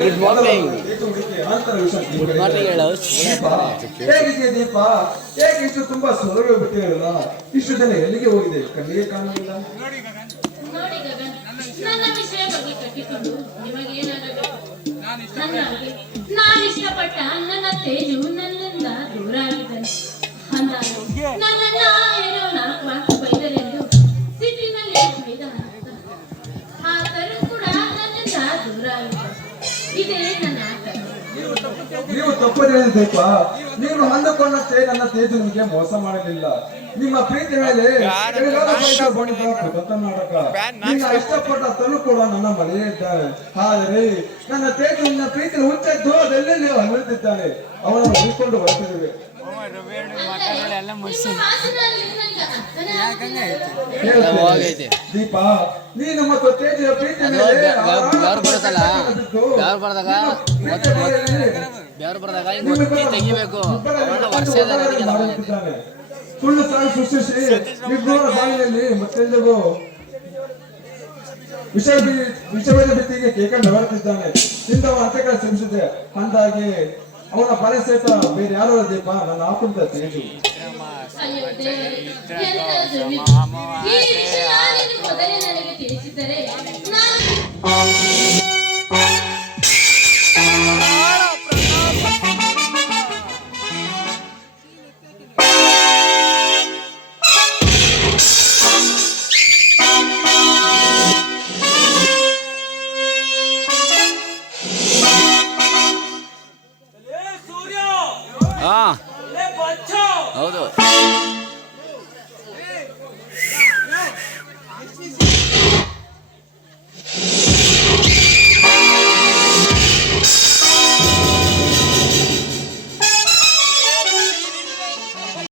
Good morning. Good morning ಹೇಳು. ಹೇಗಿದೆಯಾ ದೀಪ? ಹೇಗೆ ಇಷ್ಟು ತುಂಬಾ ಸೊರಗಿ ಬಿಟ್ಟಿರಲ್ಲ? ಇಷ್ಟು ದಿನ ಎಲ್ಲಿಗೆ ಹೋಗಿದೆ? ಕಣ್ಣಿಗೆ ಕಾಣಲಿಲ್ಲ. ನೋಡಿ ಗಗನ್, ನನ್ನ ವಿಷಯ ಬಗ್ಗೆ ಕಟ್ಟಿಕೊಂಡು ನಿಮಗೇನಾಗಬೇಕು? ನಾನು ಇಷ್ಟಪಟ್ಟ ನನ್ನ ತೇಜು ನನ್ನಿಂದ ದೂರ ಆಗಿದ್ದಾನೆ. ಅಂದಾಗ ನನ್ನನ್ನ ಏನೋ ನಾಲ್ಕು ಮಾತು ಬೈದರೆಂದು ಸಿಟ್ಟಿನಲ್ಲಿ ಬೈದ ಆದರೂ ಕೂಡ ನನ್ನಿಂದ ದೂರ ಆಗಿದ್ದಾನೆ. ಇದೇ ನನ್ನ ಆಟ. ನೀವು ತಪ್ಪದೇ ದೀಪ. ನೀವು ಅಂದುಕೊಂಡಂತೆ ನನ್ನ ತೇಜು ನಿಮಗೆ ಮೋಸ ಮಾಡಲಿಲ್ಲ. ನಿಮ್ಮ ಪ್ರೀತಿ ಮೇಲೆ ನಾಟಕ ನಿನ್ನ ಇಷ್ಟಪಟ್ಟ ತನು ಕೂಡ ನನ್ನ ಮನೆಯೇ ಇದ್ದಾನೆ. ಆದರೆ ನನ್ನ ತೇಜು ನಿನ್ನ ಪ್ರೀತಿಯಲ್ಲಿ ಹುಚ್ಚದ್ದು ಅದೆಲ್ಲಿ ಅಲ್ಲಿದ್ದಾನೆ. ಅವನನ್ನು ಹುಡುಕೊಂಡು ಬರ್ತಿದ್ದೇವೆ. ದೀಪ, ನೀನು ಮತ್ತು ತೇಜುವ ಪ್ರೀತಿ ತೆಗಿಬೇಕು. ಸುಳ್ಳು ಸಾಲು ಸೃಷ್ಟಿಸಿ ಇಬ್ಬರ ಬಾಯಿನಲ್ಲಿ ಮತ್ತೆಂದಿಗೂ ವಿಷಯದ ಬಿತ್ತಿಗೆ ಕೇಕಂಡು ಹೊರತಿದ್ದಾನೆ. ತಿಂದವ ಅಂತ್ಯಗಳ ಶ್ರಮಿಸಿದೆ. ಅಂದಾಗಿ ಅವನ ಫಲಸೇತ ಬೇರೆ ಯಾರೋ ದೀಪ, ನನ್ನ ಆಕುಂತ ತೇಜು. ಅಯ್ಯೋ ದೇವರೇ, ಎಂತ ಸುಳ್ಳು. ಈ ವಿಷಯ ನೀನು ಮೊದಲೇ ನನಗೆ ತಿಳಿಸಿದ್ದರೆ ನಾನು